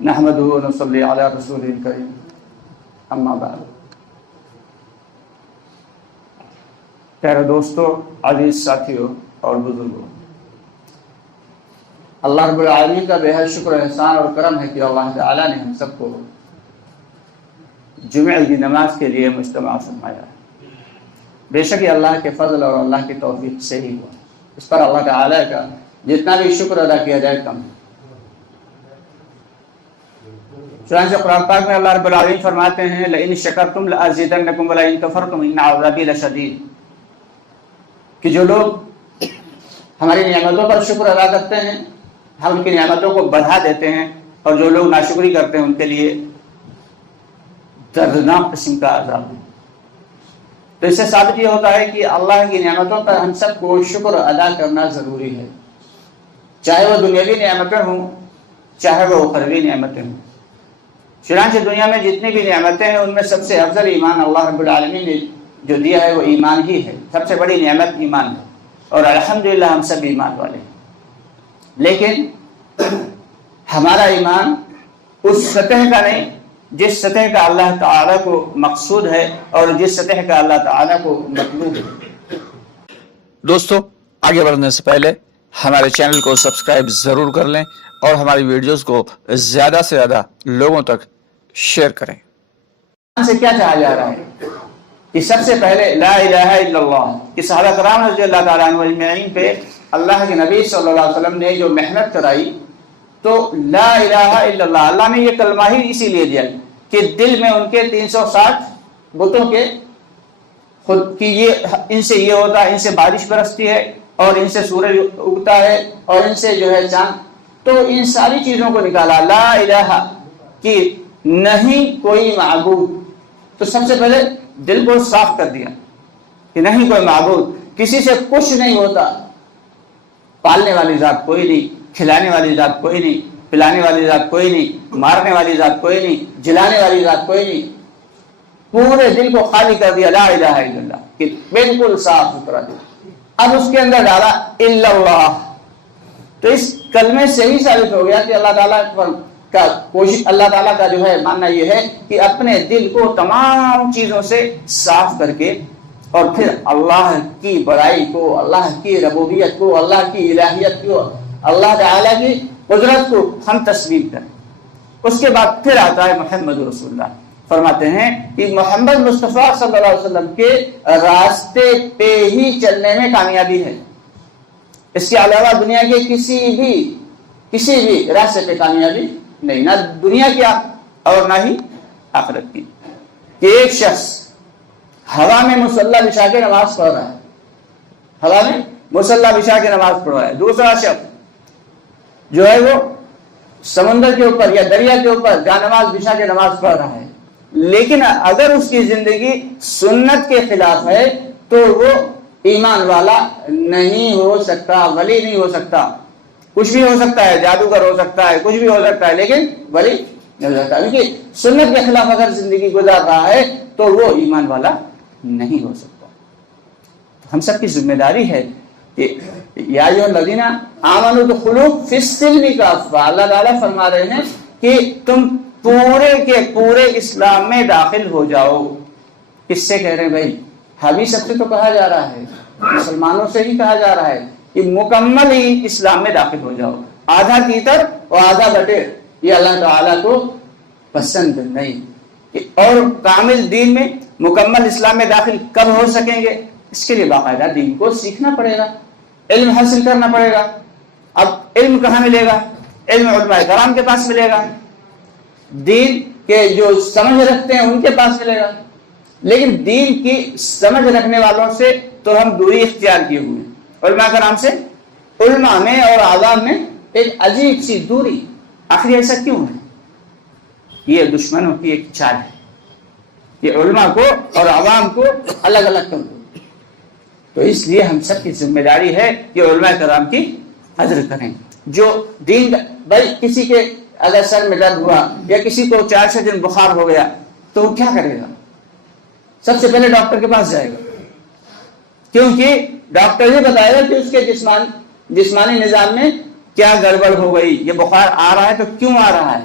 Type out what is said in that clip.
نحمدہ و نصلی علی رسولہ الکریم، اما بعد۔ پیارے دوستو، عزیز ساتھیوں اور بزرگوں، اللہ رب العالمین کا بے حد شکر احسان اور کرم ہے کہ اللہ تعالیٰ نے ہم سب کو جمعہ کی نماز کے لیے مجتمع فرمایا ہے۔ بے شک یہ اللہ کے فضل اور اللہ کی توفیق سے ہی ہوا، اس پر اللہ تعالیٰ کا جتنا بھی شکر ادا کیا جائے کم ہے۔ چنانچہ قرآن پاک میں اللہ رب العالمین فرماتے ہیں لئن شکرتم لازیدنکم ولئن کفرتم ان عذابی لشدید، کہ جو لوگ ہماری نعمتوں پر شکر ادا کرتے ہیں ہم ان کی نعمتوں کو بڑھا دیتے ہیں، اور جو لوگ ناشکری کرتے ہیں ان کے لیے دردناک قسم کا عذاب ہے۔ تو اس سے ثابت یہ ہوتا ہے کہ اللہ کی نعمتوں پر ہم سب کو شکر ادا کرنا ضروری ہے، چاہے وہ دنیاوی نعمتیں ہوں چاہے وہ اخروی نعمتیں ہوں۔ چنانچہ دنیا میں جتنی بھی نعمتیں ہیں ان میں سب سے افضل ایمان اللہ رب العالمین نے جو دیا ہے وہ ایمان ہی ہے، سب سے بڑی نعمت ایمان ہے، اور الحمدللہ ہم سب ایمان والے ہیں۔ لیکن ہمارا ایمان اس سطح کا نہیں جس سطح کا اللہ تعالیٰ کو مقصود ہے اور جس سطح کا اللہ تعالیٰ کو مطلوب ہے۔ دوستو، آگے بڑھنے سے پہلے ہمارے چینل کو سبسکرائب ضرور کر لیں اور ہماری ویڈیوز کو زیادہ سے زیادہ لوگوں تک شیئر کریں۔ سے کیا چاہا جا رہا ہے کہ سب سے پہلے لا الہ الا اللہ، کہ صحابہ کرام رضی اللہ تعالیٰ عنہ اجمعین پہ اللہ کے نبی صلی اللہ علیہ وسلم نے جو محنت کرائی، تو لا الہ الا اللہ، اللہ نے یہ کلمہ ہی اسی لیے دیا کہ دل میں ان کے 360 بتوں کے خود کی یہ ان سے یہ ہوتا ہے، ان سے بارش برستی ہے اور ان سے سورج اگتا ہے اور ان سے جو ہے چاند، تو ان ساری چیزوں کو نکالا، لا الہ کہ نہیں کوئی معبود۔ تو سب سے پہلے دل کو صاف کر دیا کہ نہیں کوئی معبود، کسی سے کچھ نہیں ہوتا، پالنے والی ذات کوئی نہیں، کھلانے والی ذات کوئی نہیں، پلانے والی ذات کوئی نہیں، مارنے والی ذات کوئی نہیں، جلانے والی ذات کوئی نہیں۔ پورے دل کو خالی کر دیا لا الہ الا اللہ کہ بالکل صاف ستھرا دل۔ اب اس کے اندر ڈالا الا اللہ، تو اس کلمے سے ہی ثابت ہو گیا کہ اللہ تعالیٰ کا کوشش، اللہ تعالیٰ کا جو ہے ماننا یہ ہے کہ اپنے دل کو تمام چیزوں سے صاف کر کے اور پھر اللہ کی بڑائی کو، اللہ کی ربوبیت کو، اللہ کی الہیت کو، اللہ تعالیٰ کی قدرت کو ہم تسلیم کریں۔ اس کے بعد پھر آتا ہے محمد رسول اللہ۔ فرماتے ہیں کہ محمد مصطفیٰ صلی اللہ علیہ وسلم کے راستے پہ ہی چلنے میں کامیابی ہے، اس کے علاوہ دنیا کے کسی بھی راستے پہ کامیابی نہیں، نہ دنیا کی اور نہ ہی آخرت کی۔ کہ ایک شخص ہوا میں مصلی بچھا کے نماز پڑھ رہا ہے، ہوا میں مصلی بچھا کے نماز پڑھ رہا ہے، دوسرا شخص جو ہے وہ سمندر کے اوپر یا دریا کے اوپر جہاں نماز بچھا کے نماز پڑھ رہا ہے، لیکن اگر اس کی زندگی سنت کے خلاف ہے تو وہ ایمان والا نہیں ہو سکتا، ولی نہیں ہو سکتا۔ کچھ بھی ہو سکتا ہے، جادوگر ہو سکتا ہے، کچھ بھی ہو سکتا ہے، لیکن ولی نہیں ہو سکتا، کیونکہ سنت کے خلاف اگر زندگی گزار رہا ہے تو وہ ایمان والا نہیں ہو سکتا۔ ہم سب کی ذمہ داری ہے کہ یا ایھا الذین آمنوا ادخلوا فی السلم کافۃ، اللہ تعالیٰ فرما رہے ہیں کہ تم پورے کے پورے اسلام میں داخل ہو جاؤ۔ کس سے کہہ رہے ہیں بھائی؟ ہمیں سب سے تو کہا جا رہا ہے، مسلمانوں سے ہی کہا جا رہا ہے کہ مکمل ہی اسلام میں داخل ہو جاؤ۔ آدھا تیتر اور آدھا بٹیر یہ اللہ تعالیٰ کو پسند نہیں۔ اور کامل دین میں، مکمل اسلام میں داخل کب ہو سکیں گے؟ اس کے لیے باقاعدہ دین کو سیکھنا پڑے گا، علم حاصل کرنا پڑے گا۔ اب علم کہاں ملے گا؟ علم علماء کرام کے پاس ملے گا، دین کے جو سمجھ رکھتے ہیں ان کے پاس ملے گا۔ لیکن دین کی سمجھ رکھنے والوں سے تو ہم دوری اختیار کیے ہوئے ہیں، علماء کرام سے علماء میں اور عوام میں ایک عجیب سی دوری۔ آخر ایسا کیوں ہے؟ یہ دشمنوں کی ایک چال ہے کہ علماء کو اور عوام کو الگ الگ کر دو۔ تو اس لیے ہم سب کی ذمہ داری ہے کہ علماء کرام کی قدر کریں۔ جو دین بھائی کسی کے اگر سر میں درد ہوا یا کسی کو 4 دن بخار ہو گیا تو وہ کیا کرے گا؟ سب سے پہلے ڈاکٹر کے پاس جائے گا، کیونکہ ڈاکٹر یہ بتائے گا کہ اس کے جسمانی نظام میں کیا گڑبڑ ہو گئی، یہ بخار آ رہا ہے تو کیوں آ رہا ہے،